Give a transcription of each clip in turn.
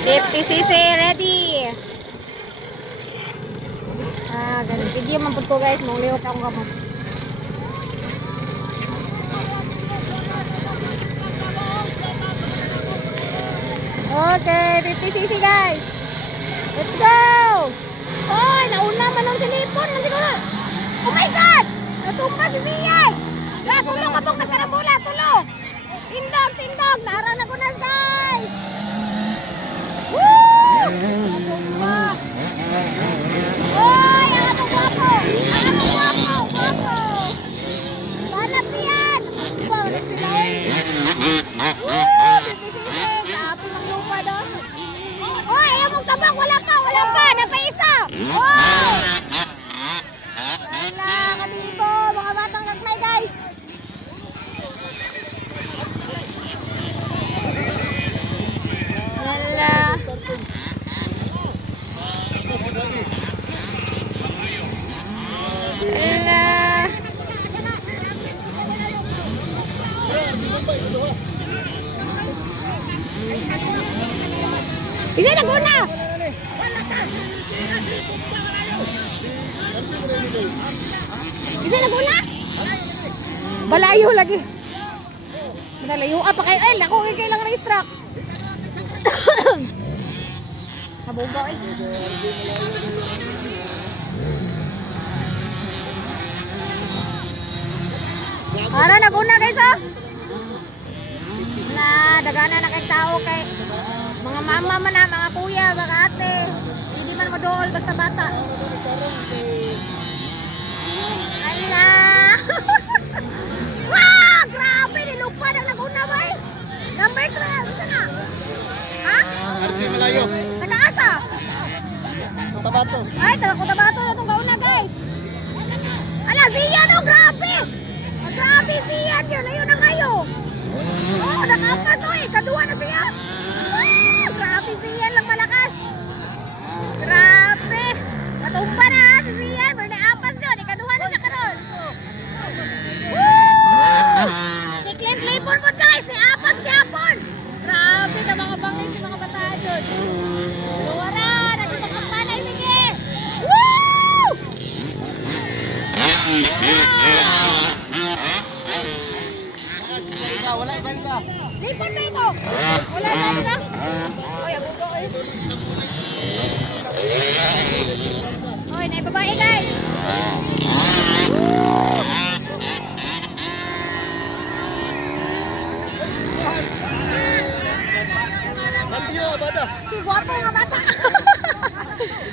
50cc ready. Ganun. Video man po ko guys. Mong liwat akong kamot. Okay, 50cc guys. Let's go! Oy, nauna man ang silipon. Siguro. Oh my God! Natumba si Sian. Tulong kabog nagkarabula. Tulong. Tindog, tindog. Naara na ko na guys. Woo! Natumba. Oy, ang atong guwapo. Ang atong guwapo. Guwapo. Banat siyan. Wow, nagsilaw. Woo! 50cc. Kapon ang lupa doon. Oy, ayaw mong tabak. Wala pa. Wala pa. Napaisa. Wow! Wala, kalibo. Mga batang nagmay, guys. Wala. Wala. Isa na guna. Isa na guna. Balayo lagi. Balayo pa kayo. Eh, lako kailangan ng extract. Nabugaw eh. Para naguna guys oh. Na dagana na kay tao kay mga mama man na, mga kuya, mga ate. Hindi man madool basta bata. Ala. Wow, grabe nilupa na naguna ba eh. Number 12, sana. Ha? Arti Malayo. Nakaasa? Cotabato. Ay, Cotabato na itong gauna guys. Ala, Zian oh, grabe. Grabe Zian yun, ayun na kayo. Oh, nakapas oh eh, kadua na siya. Oh, grabe Zian lang malakas. Grabe. Natumba na si Zian, pero naapas yun, ikaduha na siya karon. Woo! Si Clint Lapon po guys, si Apas Japon. Grabe na mga bangin, si mga bataan yun. Luwara, nagpapagpanay, sige. Woo! Wala isa ita. Lipon na ito. Wala na ito. Oy, abugo eh. Oy, na babae guys. Nandiyo abada. Si guwapo nga bata.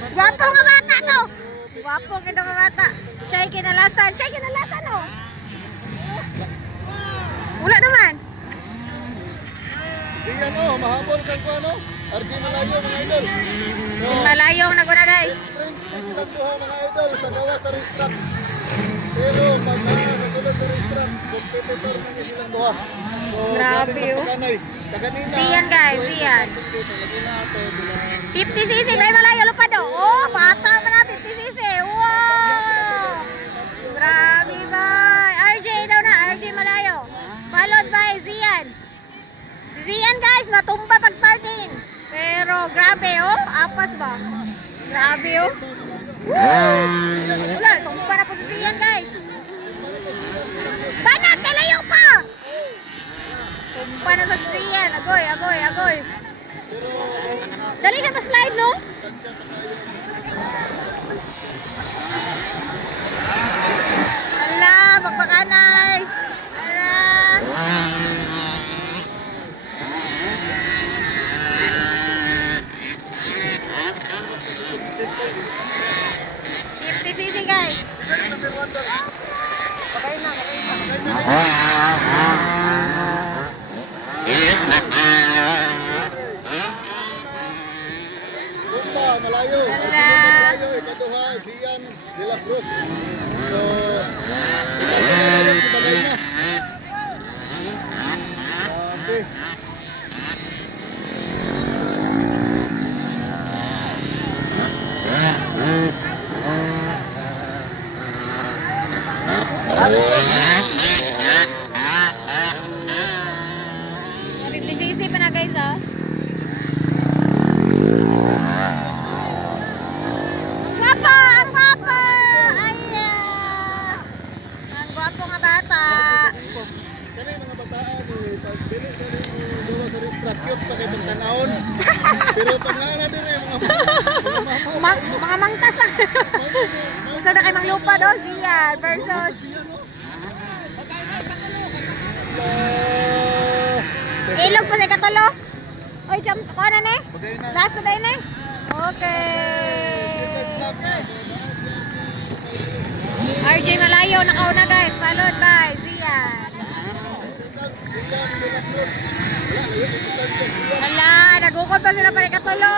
Guwapo nga bata to. Guwapo kita nga bata. Siya'y kinalasan. Siya'y kinalasan oh. Wala naman. Di ano, mahabol kang ko ano? Arti Malayo mga idol. So, Malayo na ko na guys. silang duha mga idol sa gawa sa restaurant. Pero pag nagulog sa restaurant, competitor na silang duha. So, Grabe, oh. Kaganina. Siyan guys, siyan. 50cc, may malayo lupad oh. Oh, bata man na 50cc. Wow! Grabe ba? RJ daw na, RJ Malayo. Followed by Zian. Si Zian guys, natumba pag starting. Pero grabe oh, apas ba? Grabe oh. Woo! Wala, tumba na po si Zian guys. Banat, nalayo pa! Tumba na sa Zian. Agoy, agoy, agoy. Dali ka sa slide no? Ala, magpakanay. Ala. 50cc guys. Pakain na, pakain na. Malayo. Ala. Malayo, ikaduha, Sian, De La Cruz. So, bagay na. Okay. Nabibisisi pa na guys ah. Guwapo! Ang guwapo! Ay, ang guwapo nga bata. Kani mga bataan pag dili ka rin gawa sa racetrack cute pa kay tanawon. Pero pag naa natin mga Mga mangtas lang. Gusto na kay Mang Lupa do, Zian versus Ilog pa sa katulo. Oy, jump ko na ni. Last na tayo ni. Okay. RJ Malayo, nakauna guys. Followed by Zian. Ala, nagukod pa sila pa kay katulo.